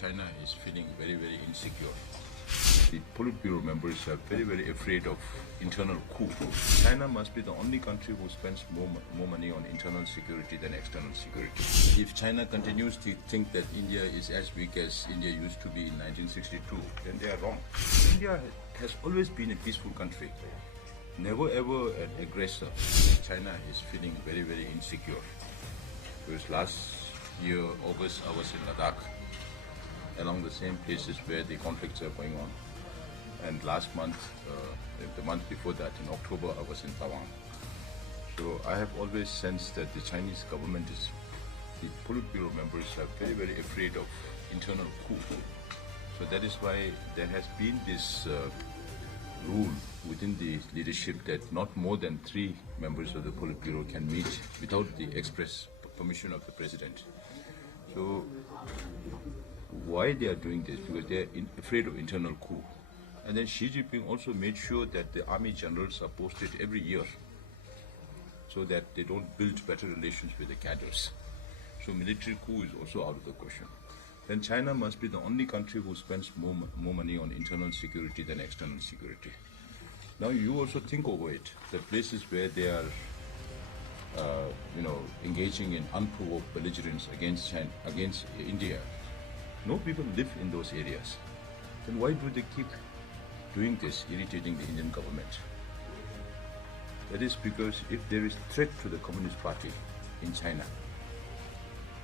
China is feeling very, very insecure. The Politburo members are very, very afraid of internal coup. China must be the only country who spends more money on internal security than external security. If China continues to think that India is as weak as India used to be in 1962, then they are wrong. India has always been a peaceful country, never ever an aggressor. China is feeling very, very insecure. Because last year, August, I was in Ladakh, along the same places where the conflicts are going on. And last month, the month before that, in October, I was in Tawang. So I have always sensed that the Chinese government the Politburo members are very, very afraid of internal coup. So that is why there has been this rule within the leadership that not more than 3 members of the Politburo can meet without the express permission of the president. So why they are doing this? Because they are afraid of internal coup. And then Xi Jinping also made sure that the army generals are posted every year so that they don't build better relations with the cadres. So military coup is also out of the question. Then China must be the only country who spends more money on internal security than external security. Now you also think over it, the places where they are engaging in unprovoked belligerence against India. No people live in those areas. Then why do they keep doing this, irritating the Indian government? That is because if there is threat to the Communist Party in China,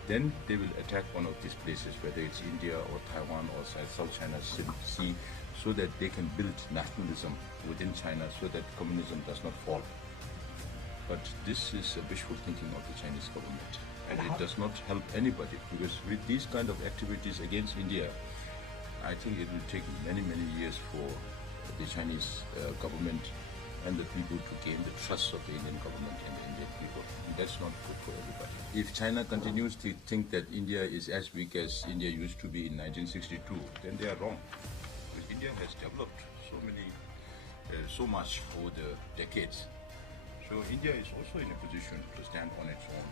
then they will attack one of these places, whether it's India or Taiwan or South China Sea, so that they can build nationalism within China so that communism does not fall. But this is a wishful thinking of the Chinese government, and it does not help anybody, because with these kind of activities against India, I think it will take many, many years for the Chinese government and the people to gain the trust of the Indian government and the Indian people. And that's not good for everybody. If China continues to think that India is as weak as India used to be in 1962, then they are wrong. Because India has developed so much over the decades. So India is also in a position to stand on its own.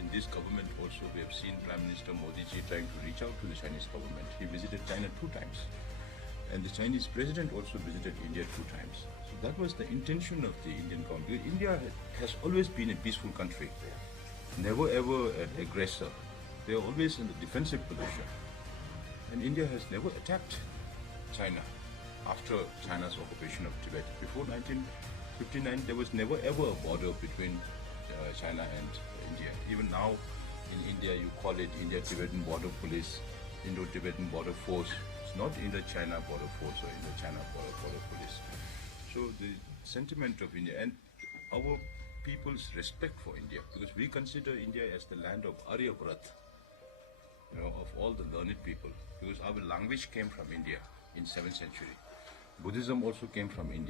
In this government also, we have seen Prime Minister Modi ji trying to reach out to the Chinese government. He visited China 2 times. And the Chinese president also visited India 2 times. So that was the intention of the Indian government. Because India has always been a peaceful country, never ever an aggressor. They are always in the defensive position. And India has never attacked China after China's occupation of Tibet. Before 1959, there was never ever a border between China and India. Even now in India, you call it India-Tibetan Border Police, Indo-Tibetan Border Force. It's not Indo-China Border Force or Indo-China Border Police. So the sentiment of India and our people's respect for India, because we consider India as the land of Aryabharat, of all the learned people, because our language came from India in 7th century. Buddhism also came from India.